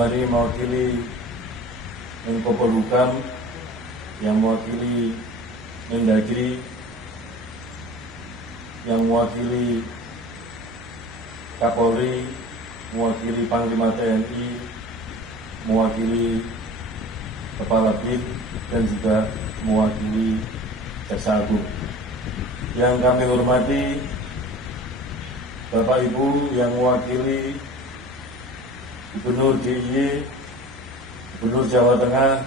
hari mewakili Menko Polhukam, yang mewakili Mendagri, yang mewakili Kapolri, mewakili Panglima TNI, mewakili Kepala BIN, dan juga mewakili Jaksa Agung. Yang kami hormati Bapak Ibu yang mewakili Gubernur DIY, Gubernur Jawa Tengah,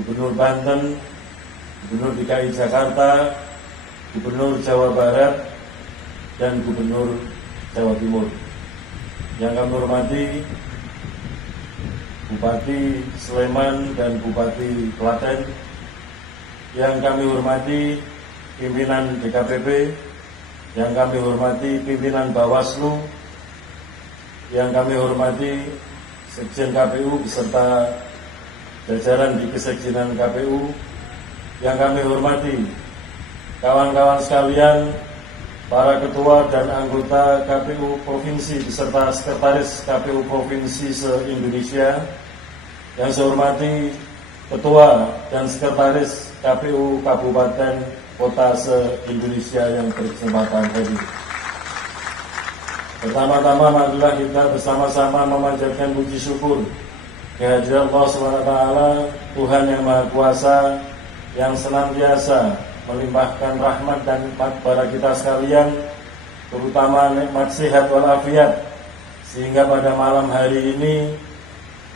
Gubernur Banten, Gubernur DKI Jakarta, Gubernur Jawa Barat, dan Gubernur Jawa Timur. Yang kami hormati Bupati Sleman dan Bupati Klaten. Yang kami hormati pimpinan DKPP, yang kami hormati pimpinan Bawaslu, yang kami hormati Sekjen KPU beserta jajaran di Kesekjenan KPU, yang kami hormati kawan-kawan sekalian, para ketua dan anggota KPU Provinsi beserta Sekretaris KPU Provinsi se-Indonesia, yang saya hormati Ketua dan Sekretaris KPU Kabupaten Kota se-Indonesia yang berkesempatan hadir. Pertama-tama marilah kita bersama-sama memanjatkan puji syukur kehadirat Allah SWT, Tuhan yang Maha Kuasa, yang senantiasa melimpahkan rahmat dan nikmat kepada kita sekalian, terutama nikmat sehat walafiat, sehingga pada malam hari ini,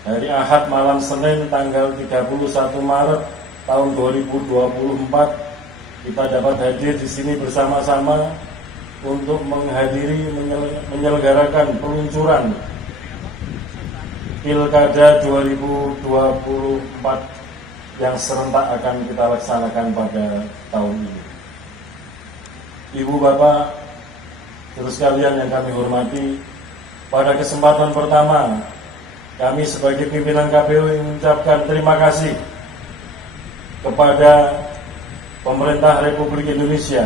hari Ahad malam Senin tanggal 31 Maret tahun 2024, kita dapat hadir di sini bersama-sama untuk menghadiri menyelenggarakan peluncuran Pilkada 2024 yang serentak akan kita laksanakan pada tahun ini. Ibu Bapak, terus sekalian yang kami hormati, pada kesempatan pertama kami sebagai pimpinan KPU mengucapkan terima kasih kepada pemerintah Republik Indonesia,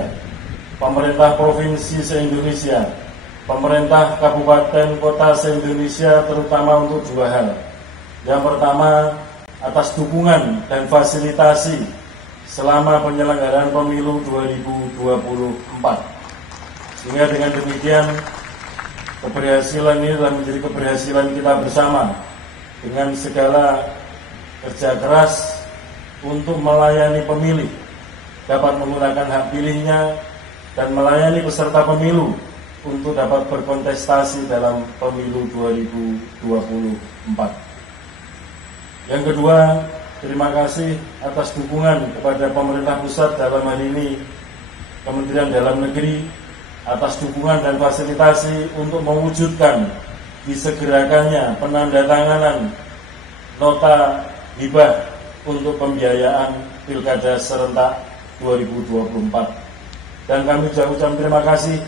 pemerintah provinsi se-Indonesia, pemerintah kabupaten kota se-Indonesia, terutama untuk dua hal. Yang pertama, atas dukungan dan fasilitasi selama penyelenggaraan pemilu 2024. Sehingga dengan demikian, keberhasilan ini adalah menjadi keberhasilan kita bersama dengan segala kerja keras untuk melayani pemilih, dapat menggunakan hak pilihnya, dan melayani peserta pemilu untuk dapat berkontestasi dalam pemilu 2024. Yang kedua, terima kasih atas dukungan kepada pemerintah pusat, dalam hal ini Kementerian Dalam Negeri, atas dukungan dan fasilitasi untuk mewujudkan disegerakannya penandatanganan nota hibah untuk pembiayaan Pilkada serentak 2024. Dan kami juga ucapkan terima kasih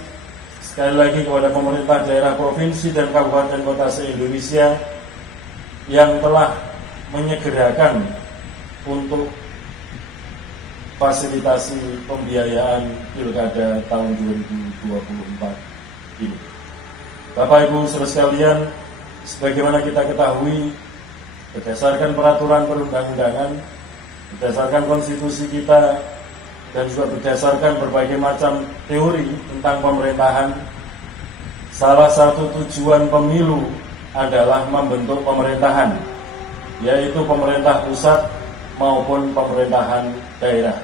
sekali lagi kepada pemerintah daerah provinsi dan kabupaten kota se-Indonesia yang telah menyegerakan untuk fasilitasi pembiayaan Pilkada tahun 2024 ini. Bapak Ibu saudara sekalian, sebagaimana kita ketahui, berdasarkan peraturan perundang-undangan, berdasarkan konstitusi kita, dan juga berdasarkan berbagai macam teori tentang pemerintahan, salah satu tujuan pemilu adalah membentuk pemerintahan, yaitu pemerintah pusat maupun pemerintahan daerah.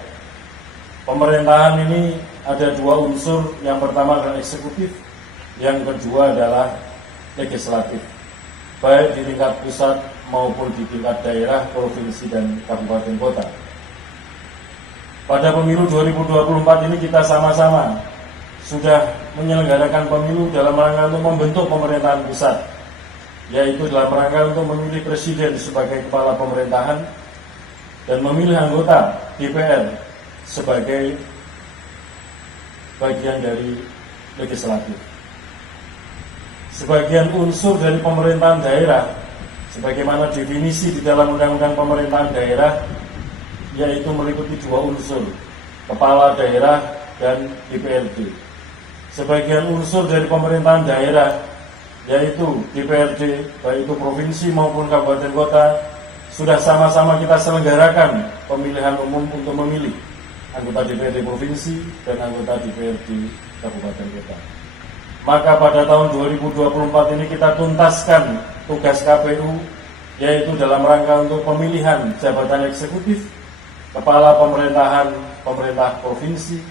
Pemerintahan ini ada dua unsur, yang pertama adalah eksekutif, yang kedua adalah legislatif, baik di tingkat pusat maupun di tingkat daerah, provinsi, dan kabupaten kota. Pada pemilu 2024 ini kita sama-sama sudah menyelenggarakan pemilu dalam rangka untuk membentuk pemerintahan pusat, yaitu dalam rangka untuk memilih presiden sebagai kepala pemerintahan dan memilih anggota DPR sebagai bagian dari legislatif. Sebagian unsur dari pemerintahan daerah, sebagaimana definisi di dalam Undang-Undang Pemerintahan Daerah, yaitu meliputi dua unsur, kepala daerah dan DPRD. Sebagian unsur dari pemerintahan daerah yaitu DPRD, baik itu provinsi maupun kabupaten kota, sudah sama-sama kita selenggarakan pemilihan umum untuk memilih anggota DPRD provinsi dan anggota DPRD kabupaten kota. Maka pada tahun 2024 ini kita tuntaskan tugas KPU, yaitu dalam rangka untuk pemilihan jabatan eksekutif, kepala pemerintahan pemerintah provinsi,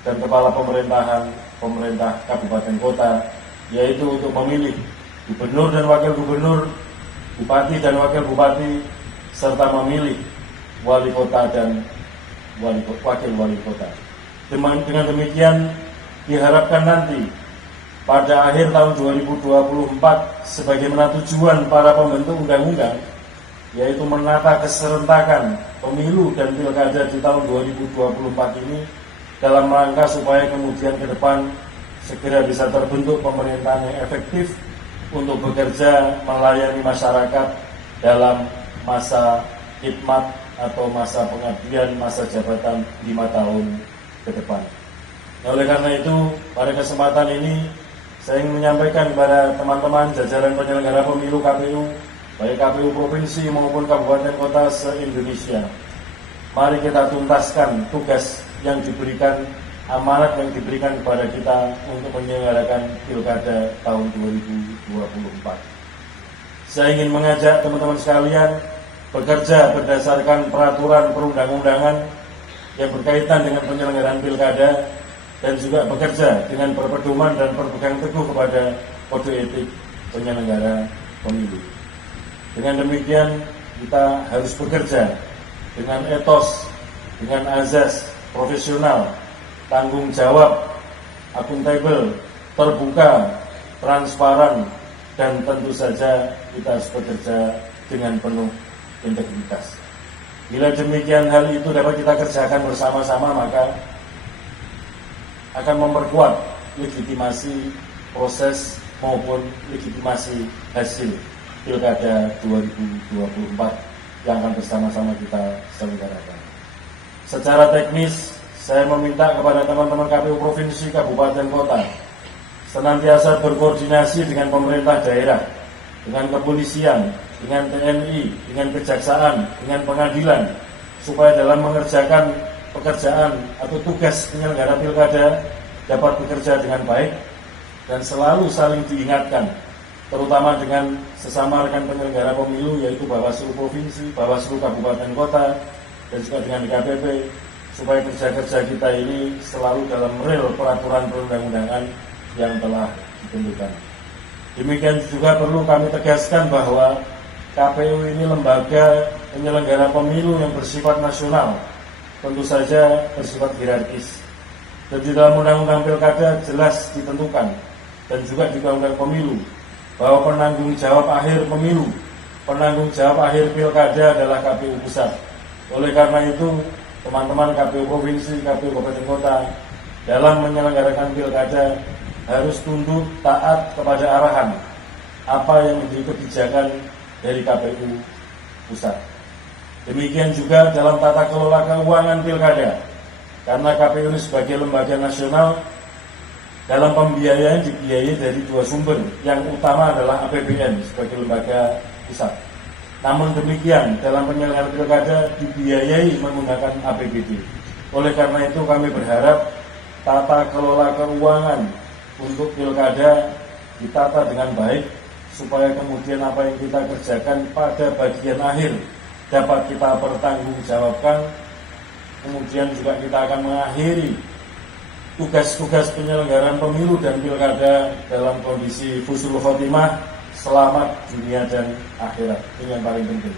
dan kepala pemerintahan pemerintah kabupaten kota, yaitu untuk memilih gubernur dan wakil gubernur, bupati dan wakil bupati, serta memilih wali kota dan wakil wali kota. Dengan demikian diharapkan nanti pada akhir tahun 2024 sebagaimana tujuan para pembentuk undang-undang, yaitu menata keserentakan pemilu dan pilkada di tahun 2024 ini dalam rangka supaya kemudian ke depan segera bisa terbentuk pemerintahan yang efektif untuk bekerja melayani masyarakat dalam masa khidmat atau masa pengabdian, masa jabatan 5 tahun ke depan. Nah, oleh karena itu, pada kesempatan ini saya ingin menyampaikan kepada teman-teman jajaran penyelenggara pemilu KPU, baik KPU provinsi maupun kabupaten kota se-Indonesia. Mari kita tuntaskan tugas yang diberikan, amanat yang diberikan kepada kita untuk menyelenggarakan pilkada tahun 2024. Saya ingin mengajak teman-teman sekalian bekerja berdasarkan peraturan perundang-undangan yang berkaitan dengan penyelenggaraan pilkada, dan juga bekerja dengan berpedoman dan berpegang teguh kepada kode etik penyelenggara pemilu. Dengan demikian kita harus bekerja dengan etos, dengan azas profesional, tanggung jawab, akuntabel, terbuka, transparan, dan tentu saja kita harus bekerja dengan penuh integritas. Bila demikian hal itu dapat kita kerjakan bersama-sama, maka akan memperkuat legitimasi proses maupun legitimasi hasil pilkada 2024 yang akan bersama-sama kita selenggarakan. Secara teknis, saya meminta kepada teman-teman KPU provinsi, kabupaten, kota senantiasa berkoordinasi dengan pemerintah daerah, dengan kepolisian, dengan TNI, dengan kejaksaan, dengan pengadilan, supaya dalam mengerjakan pekerjaan atau tugas penyelenggara pilkada dapat bekerja dengan baik dan selalu saling diingatkan, terutama dengan sesama rekan penyelenggara pemilu, yaitu Bawaslu provinsi, Bawaslu kabupaten kota, dan juga dengan DKPP, supaya kerja-kerja kita ini selalu dalam rel peraturan perundang-undangan yang telah ditentukan. Demikian juga perlu kami tegaskan bahwa KPU ini lembaga penyelenggara pemilu yang bersifat nasional, tentu saja bersifat hierarkis. Dan di dalam undang-undang pilkada jelas ditentukan, dan juga di undang-undang pemilu, bahwa penanggung jawab akhir pemilu, penanggung jawab akhir pilkada adalah KPU pusat. Oleh karena itu, teman-teman KPU provinsi, KPU kabupaten kota dalam menyelenggarakan pilkada harus tunduk taat kepada arahan apa yang menjadi kebijakan dari KPU pusat. Demikian juga dalam tata kelola keuangan pilkada, karena KPU ini sebagai lembaga nasional, dalam pembiayaan dibiayai dari dua sumber, yang utama adalah APBN sebagai lembaga pusat. Namun demikian, dalam penyelenggaraan pilkada dibiayai menggunakan APBD. Oleh karena itu kami berharap tata kelola keuangan untuk pilkada ditata dengan baik, supaya kemudian apa yang kita kerjakan pada bagian akhir dapat kita pertanggungjawabkan. Kemudian juga kita akan mengakhiri tugas-tugas penyelenggaraan pemilu dan pilkada dalam kondisi husnul khotimah, selamat dunia dan akhirat. Ini yang paling penting.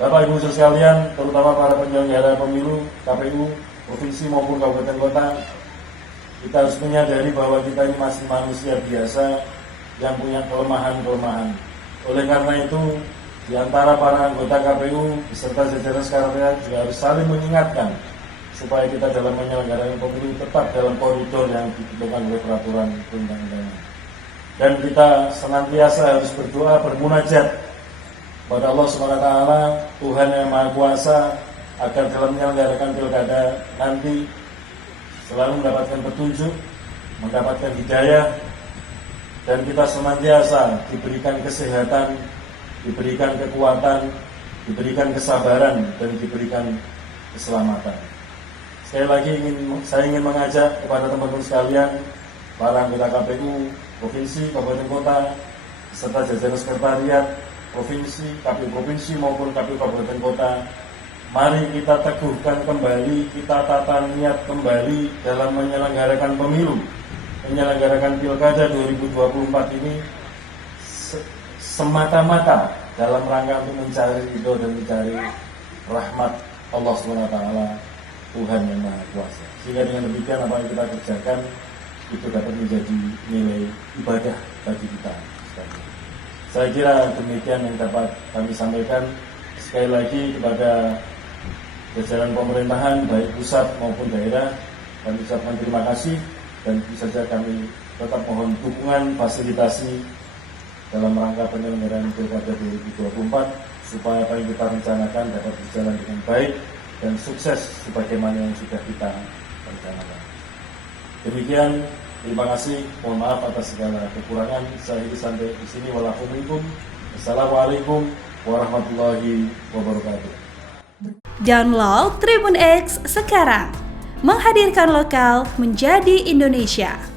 Bapak Ibu sekalian, terutama para penyelenggara pemilu KPU provinsi maupun kabupaten kota, kita harus menyadari bahwa kita ini masih manusia biasa yang punya kelemahan-kelemahan. Oleh karena itu, di antara para anggota KPU beserta jajaran sekretariat juga harus saling mengingatkan supaya kita dalam menyelenggarakan pemilu tetap dalam koridor yang ditentukan oleh peraturan perundang-undangan. Dan kita senantiasa harus berdoa, bermunajat kepada Allah SWT, Tuhan yang Maha Kuasa, agar dalam menyelenggarakan pilkada nanti selalu mendapatkan petunjuk, mendapatkan hidayah, dan kita senantiasa diberikan kesehatan, diberikan kekuatan, diberikan kesabaran, dan diberikan keselamatan. Sekali lagi saya ingin mengajak kepada teman-teman sekalian, para anggota KPU Provinsi, Kabupaten Kota, serta jajaran sekretariat Provinsi, KPU Provinsi maupun KPU Kabupaten Kota, mari kita teguhkan kembali, kita tata niat kembali dalam menyelenggarakan pemilu, menyelenggarakan Pilkada 2024 ini semata-mata dalam rangka untuk mencari ridho dan mencari rahmat Allah SWT, Tuhan yang Maha Kuasa. Sehingga dengan demikian apa yang kita kerjakan itu dapat menjadi nilai ibadah bagi kita. Saya kira demikian yang dapat kami sampaikan. Sekali lagi kepada jajaran pemerintahan baik pusat maupun daerah, kami ucapkan terima kasih, dan tentu saja kami tetap mohon dukungan fasilitasi dalam rangka penyelenggaraan Pilkada 2024 supaya apa yang kita rencanakan dapat berjalan dengan baik dan sukses sebagaimana yang sudah kita rencanakan. Demikian, terima kasih. Mohon maaf atas segala kekurangan. Saya sampai di sini. Wassalamualaikum warahmatullahi wabarakatuh. Download Tribun X sekarang, menghadirkan lokal menjadi Indonesia.